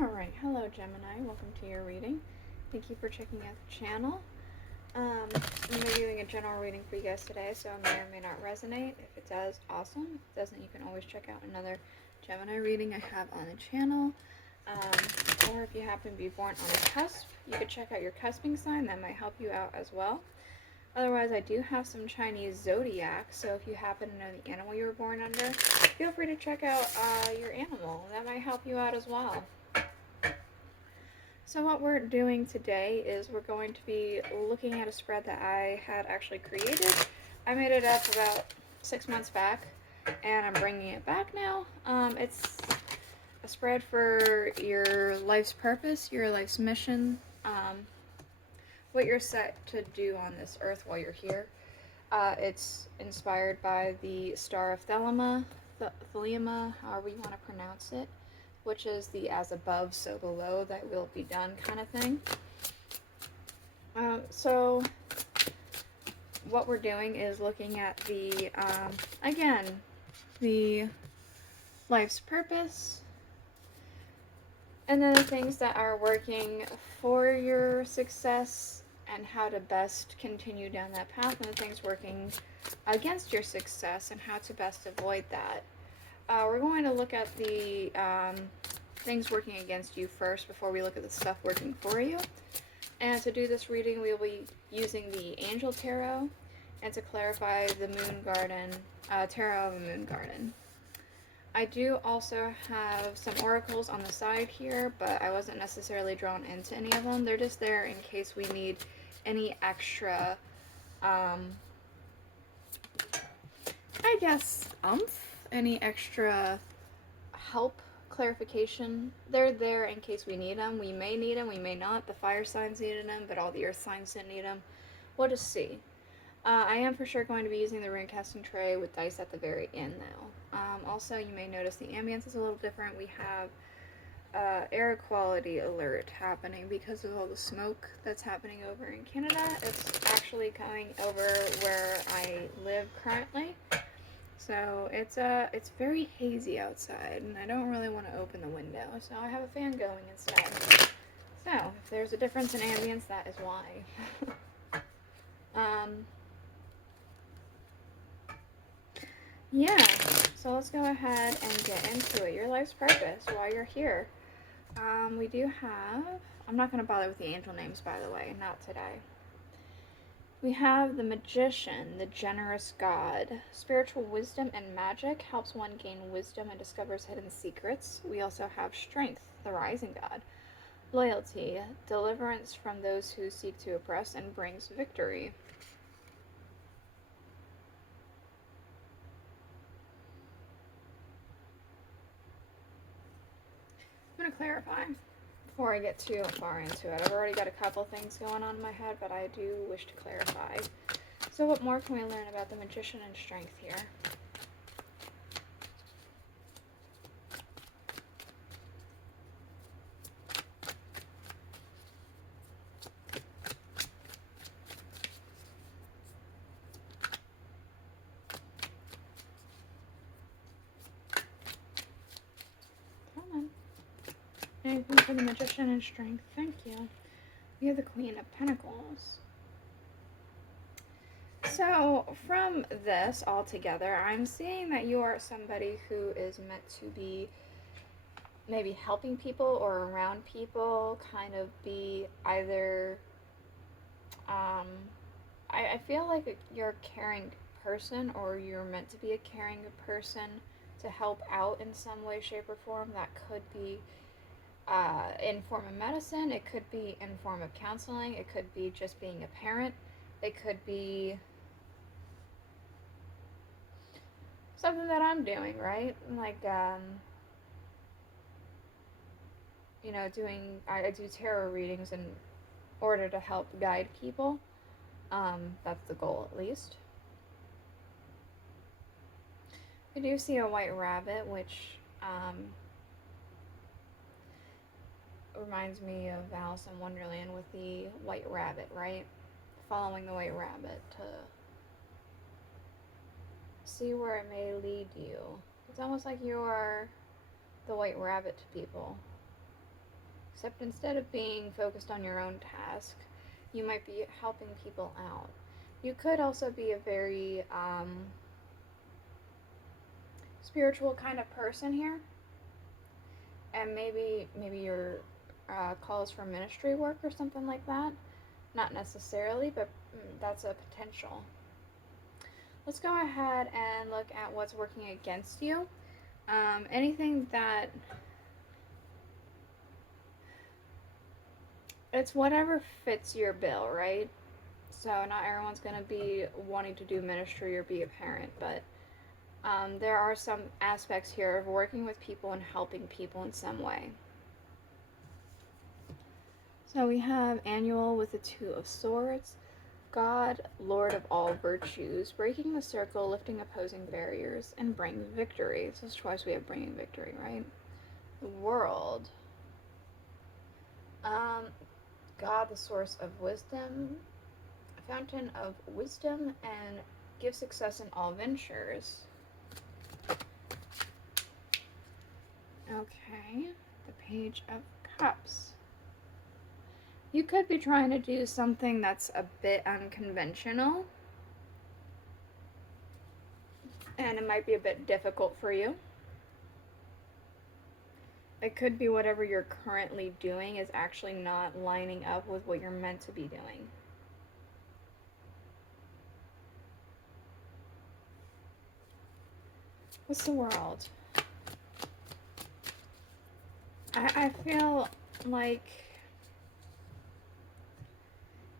Alright, hello Gemini, welcome to your reading. Thank you for checking out the channel. I'm going to be doing a general reading for you guys today, so it may or may not resonate. If it does, awesome. If it doesn't, you can always check out another Gemini reading I have on the channel. Or if you happen to be born on a cusp, you could check out your cusping sign. That might help you out as well. Otherwise, I do have some Chinese zodiac, so if you happen to know the animal you were born under, feel free to check out your animal. That might help you out as well. So what we're doing today is we're going to be looking at a spread that I had actually created. I made it up about 6 months back, and I'm bringing it back now. It's a spread for your life's purpose, your life's mission, what you're set to do on this earth while you're here. It's inspired by the Star of Thelema, however you want to pronounce it, which is the as above, so below, thy will be done kind of thing. So what we're doing is looking at the, again, the life's purpose, and then the things that are working for your success and how to best continue down that path, and the things working against your success and how to best avoid that. We're going to look at the things working against you first before we look at the stuff working for you. And to do this reading, we'll be using the Angel Tarot, and to clarify the Moon Garden, Tarot of a Moon Garden. I do also have some oracles on the side here, but I wasn't necessarily drawn into any of them. They're just there in case we need any extra, I guess, any extra help, clarification. They're there in case we need them. We may need them, we may not. The fire signs needed them, but all the earth signs didn't need them. We'll just see. I am for sure going to be using the rune casting tray with dice at the very end though. Also, you may notice the ambience is a little different. We have air quality alert happening because of all the smoke that's happening over in Canada. It's actually coming over where I live currently. So it's very hazy outside, and I don't really want to open the window, so I have a fan going instead. So if there's a difference in ambience, that is why. Yeah, so let's go ahead and get into it. Your life's purpose while you're here. We do have, I'm not going to bother with the angel names, by the way, not today. We have the Magician, the generous god. Spiritual wisdom and magic helps one gain wisdom and discovers hidden secrets. We also have Strength, the rising god. Loyalty, deliverance from those who seek to oppress and brings victory. I'm going to clarify before I get too far into it. I've already got a couple things going on in my head, but I do wish to clarify. So what more can we learn about the Magician and Strength here? Come on. Anything for the Magician and Strength? Thank you. We have the Queen of Pentacles. So, from this all together, I'm seeing that you are somebody who is meant to be maybe helping people or around people, kind of be either, I feel like you're a caring person, or you're meant to be a caring person to help out in some way, shape, or form. That could be in form of medicine, it could be in form of counseling, it could be just being a parent, it could be something that I'm doing, right? Like, you know, I do tarot readings in order to help guide people. That's the goal, at least. I do see a white rabbit, which, reminds me of Alice in Wonderland with the white rabbit, right? Following the white rabbit to see where it may lead you. It's almost like you are the white rabbit to people. Except instead of being focused on your own task, you might be helping people out. You could also be a very spiritual kind of person here, and maybe your calls for ministry work or something like that. Not necessarily, but that's a potential. Let's go ahead and look at what's working against you. Anything that it's whatever fits your bill, right? So not everyone's going to be wanting to do ministry or be a parent, but there are some aspects here of working with people and helping people in some way. So we have annual with the Two of Swords. God, Lord of all virtues, breaking the circle, lifting opposing barriers, and bring victory. So it's twice we have bringing victory, right? The World. God, the source of wisdom, fountain of wisdom, and give success in all ventures. Okay, the Page of Cups. You could be trying to do something that's a bit unconventional, and it might be a bit difficult for you. It could be whatever you're currently doing is actually not lining up with what you're meant to be doing. What's the World? I feel like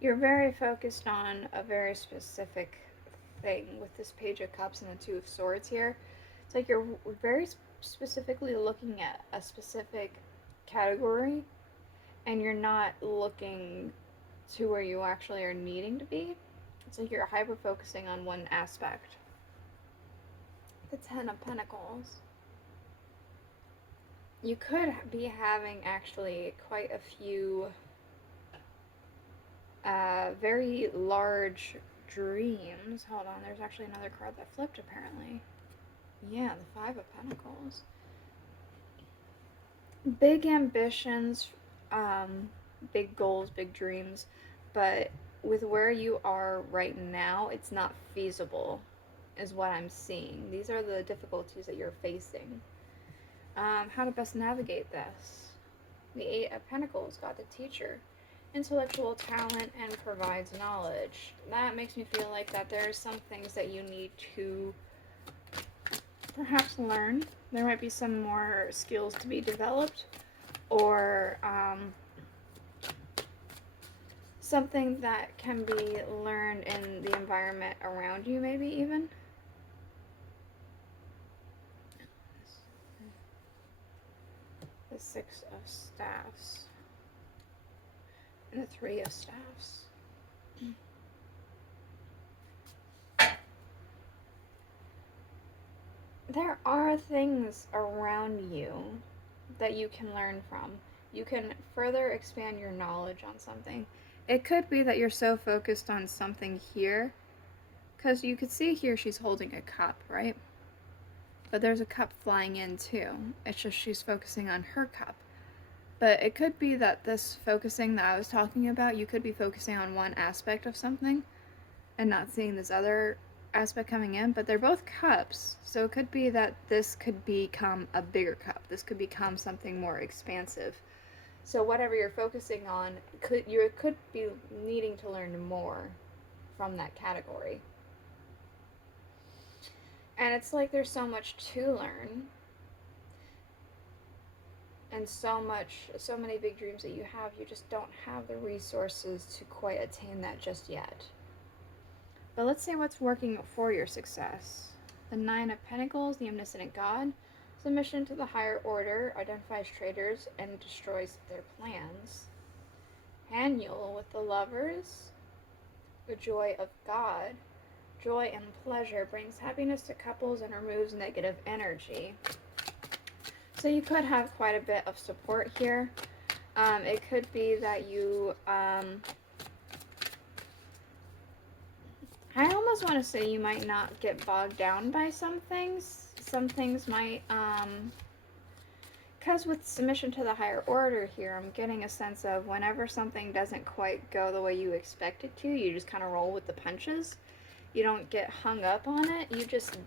you're very focused on a very specific thing with this Page of Cups and the Two of Swords here. It's like you're very specifically looking at a specific category, and you're not looking to where you actually are needing to be. It's like you're hyper focusing on one aspect. The Ten of Pentacles. You could be having actually quite a few very large dreams. Hold on, there's actually another card that flipped apparently. Yeah, the Five of Pentacles. Big ambitions, big goals, big dreams, but with where you are right now, it's not feasible, is what I'm seeing. These are the difficulties that you're facing. How to best navigate this? The Eight of Pentacles, got the Teacher. Intellectual talent and provides knowledge. That makes me feel like that there's some things that you need to perhaps learn. There might be some more skills to be developed, or something that can be learned in the environment around you, maybe even. The Six of Staffs and the Three of Staffs. There are things around you that you can learn from. You can further expand your knowledge on something. It could be that you're so focused on something here, because you could see here she's holding a cup, right? But there's a cup flying in too. It's just she's focusing on her cup. But it could be that this focusing that I was talking about, you could be focusing on one aspect of something and not seeing this other aspect coming in, but they're both cups, so it could be that this could become a bigger cup. This could become something more expansive. So whatever you're focusing on, you could be needing to learn more from that category. And it's like there's so much to learn, and so many big dreams that you have, you just don't have the resources to quite attain that just yet. But let's see what's working for your success. The Nine of Pentacles, the Omniscient God. Submission to the higher order identifies traitors and destroys their plans. Annual with the Lovers. The Joy of God. Joy and pleasure brings happiness to couples and removes negative energy. So you could have quite a bit of support here. It could be that you... I almost want to say you might not get bogged down by some things. Some things might, because with submission to the higher order here, I'm getting a sense of whenever something doesn't quite go the way you expect it to, you just kind of roll with the punches. You don't get hung up on it, you just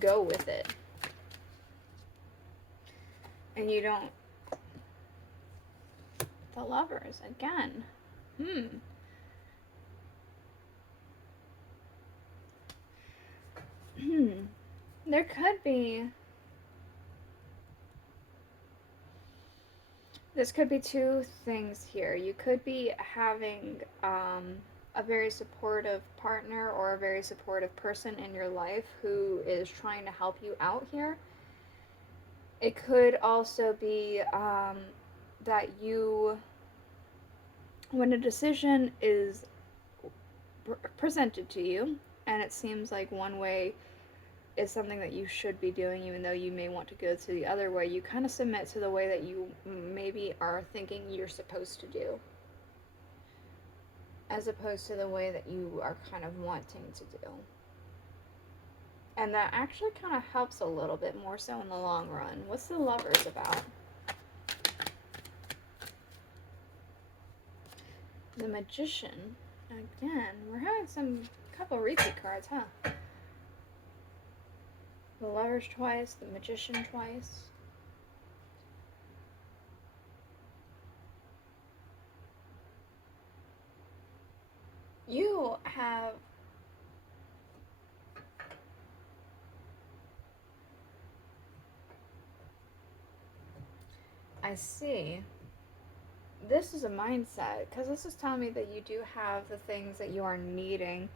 go with it. And you don't... The Lovers, again. There could be... This could be two things here. You could be having a very supportive partner or a very supportive person in your life who is trying to help you out here. It could also be that you, when a decision is presented to you, and it seems like one way is something that you should be doing, even though you may want to go to the other way, you kind of submit to the way that you maybe are thinking you're supposed to do, as opposed to the way that you are kind of wanting to do. And that actually kind of helps a little bit more so in the long run. What's the Lovers about? The Magician. Again, we're having some couple repeat cards, huh? The Lovers twice, the Magician twice. You have... I see. This is a mindset, because this is telling me that you do have the things that you are needing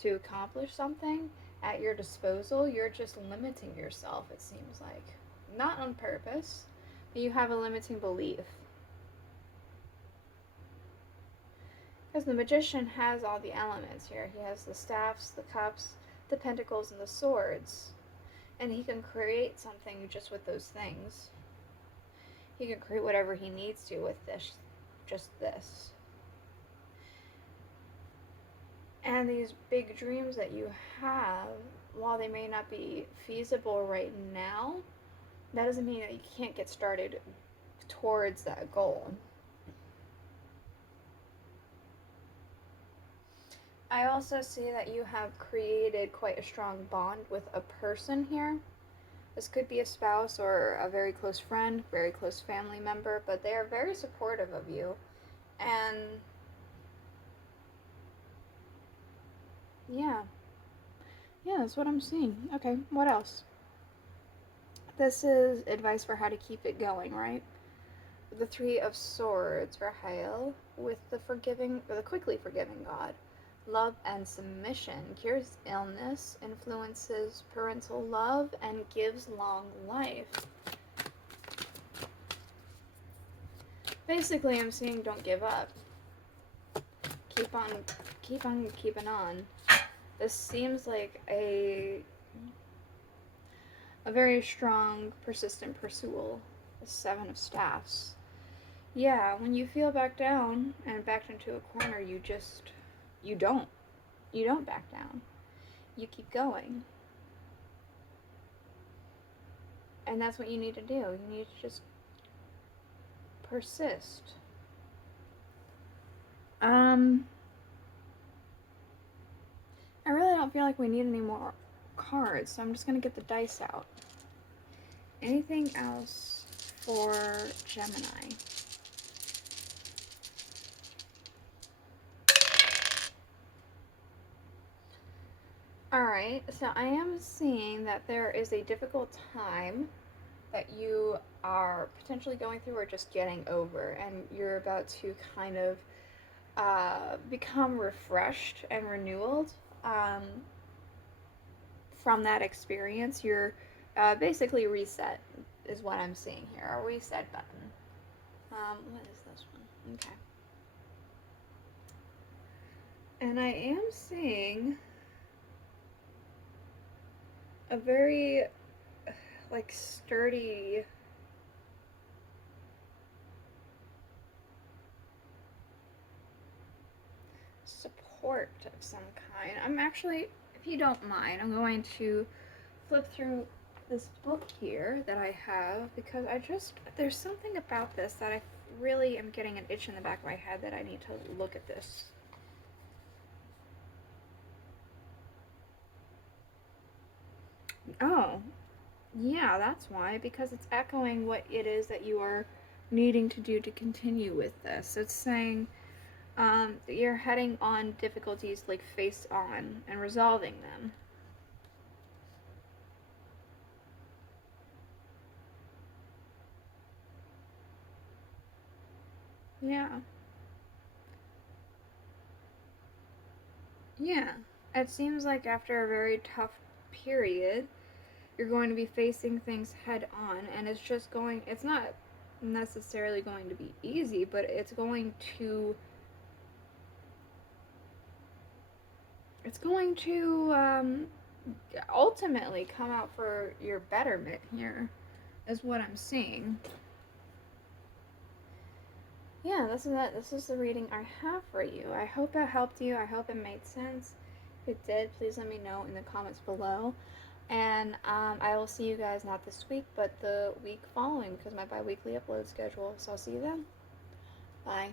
to accomplish something at your disposal. You're just limiting yourself, it seems like. Not on purpose, but you have a limiting belief. Because the Magician has all the elements here. He has the staffs, the cups, the pentacles, and the swords. And he can create something just with those things. He can create whatever he needs to with this, just this. And these big dreams that you have, while they may not be feasible right now, that doesn't mean that you can't get started towards that goal. I also see that you have created quite a strong bond with a person here. This could be a spouse or a very close friend, very close family member, but they are very supportive of you. And yeah, that's what I'm seeing. Okay, what else? This is advice for how to keep it going, right? The Three of Swords, Rahel, with the quickly forgiving God. Love and submission, cures illness, influences parental love, and gives long life. Basically, I'm seeing don't give up. Keep on keeping on. This seems like a very strong, persistent pursuit. The Seven of Staffs. Yeah, when you feel backed down and backed into a corner, you don't back down. You keep going. And that's what you need to do. You need to just persist. I really don't feel like we need any more cards, so I'm just going to get the dice out. Anything else for Gemini? Alright, so I am seeing that there is a difficult time that you are potentially going through or just getting over, and you're about to kind of become refreshed and renewed from that experience. You're basically reset is what I'm seeing here, a reset button. What is this one? Okay. And I am seeing a very, like, sturdy support of some kind. I'm actually, if you don't mind, I'm going to flip through this book here that I have because there's something about this that I really am getting an itch in the back of my head that I need to look at this. Oh, yeah, that's why, because it's echoing what it is that you are needing to do to continue with this. It's saying that you're heading on difficulties like face on and resolving them. Yeah. Yeah. It seems like after a very tough period, you're going to be facing things head on, and it's not necessarily going to be easy, but it's going to ultimately come out for your betterment here, is what I'm seeing. Yeah, this is it. This is the reading I have for you. I hope it helped you. I hope it made sense. If it did, please let me know in the comments below. And I will see you guys not this week, but the week following because my bi-weekly upload schedule. So I'll see you then. Bye.